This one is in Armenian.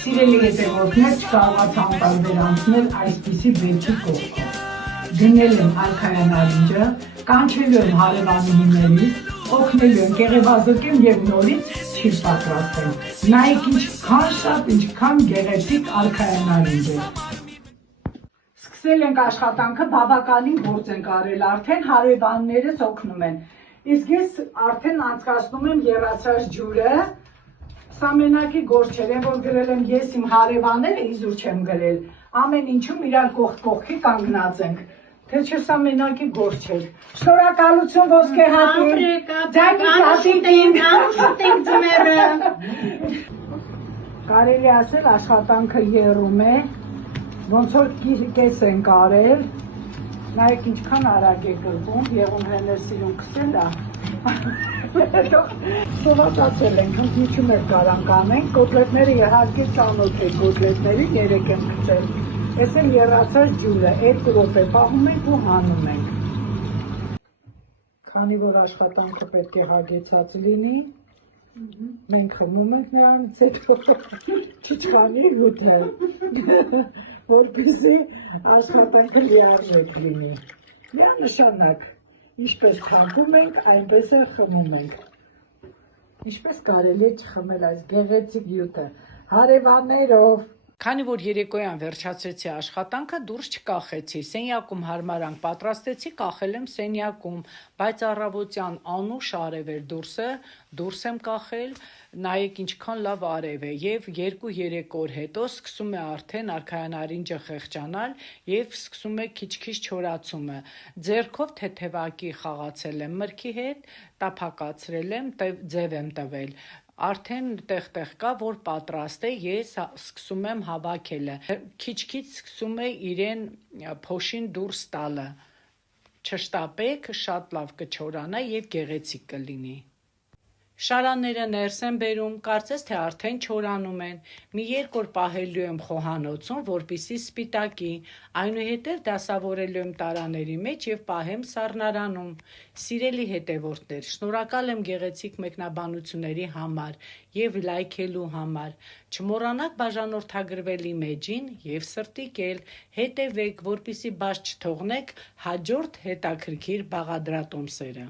Սիրելի հետևորդներ, չկարողացա անտարբեր անցնել այսպիսի բերքի կողքով։ Դնել եմ արքայան արինջը, կանչելու եմ հարևանուհիներից, օգնելու եմ կեղևազրկեմ և նորից չի պատրաստեմ։ Նայեք ինչքան շատ, ինչքան գեղեցիկ արքայան արինջ է։ Սկսել ենք աշխատանքը, բավականին գործ ենք արել, արդեն հարևաններս օգնում են։ Իսկ ես արդեն անցկացնում եմ եռացած ջուրը, սա մենակի գործ չէր, որ գրել եմ ես իմ հարևանները իզուր չեմ գրել, ամեն ինչում իրար կողք կողքի կանգնած ենք, թե չէ սա մենակի գործ չէր։ Շնորհակալություն ոսկե հատին, անշուտենք ձմեռը։ Կարելի ասել աշխատանքը եռում է, ոնց որ կես ենք արել, նայեք ինչքան արագ է գրվում, եղում հեներ սիրուն կսել է, սովատացել ենք, հնձիչում էր կարանք անենք, կոտլետները իհարկե ծանոթ է կոտլետների 3 եմ կծել, ես եմ եռացած ջուրը, 2 րոպե պահում ենք ու հանում ենք, քանի որ աշխատանքը պետք է հագեցած լինի, մենք խմում ենք նրանից հետո չիչվանի ուտել, որպեսզի աշխատանքը լիարժեք լինի։ Միանշանակ, ինչպես թափում ենք, այնպես էլ խմում ենք։ Ինչպես կարելի է չխմել այս գեղեցիկ հյութը, հարևաններով։ Քանի որ երեկոյան վերջացրեցի աշխատանքը, դուրս չկախեցի, սենյակում հարմարանք պատրաստեցի, կախել եմ սենյակում, բայց առավոտյան անուշ արև էր դուրս եմ կախել, նայեք ինչքան լավ արև է և 2-3 օր հետո սկսում է արդեն արքայան արինջը խեղճանալ և սկսում է քիչ-քիչ չորացումը, ձեռքով թեթևակի խաղացել եմ մրգի հետ, տափակացրել եմ, ձև եմ տվել, արդեն տեղ կա, որ պատրաստ է, ես սկսում եմ հավաքելը, քիչ-քիչ սկսում է իրեն փոշին դուրս տալը, չշտապեք, շատ լավ կչորանա և գեղեցիկ կլինի։ Շարանները ներս եմ բերում, կարծես թե արդեն չորանում են, մի 2 օր պահելու եմ խոհանոցում, որպեսզի սպիտակի, այնուհետև դասավորելու եմ տարաների մեջ և պահեմ սառնարանում։ Սիրելի հետևորդներ, շնորհակալ եմ գեղեցիկ մեկնաբանությունների համար և լայքելու համար, չմոռանաք բաժանորդագրվել իմ էջին և սրտիկել, հետևեք, որպեսզի բաց չթողնեք հաջորդ հետաքրքիր բաղադրատոմսերը։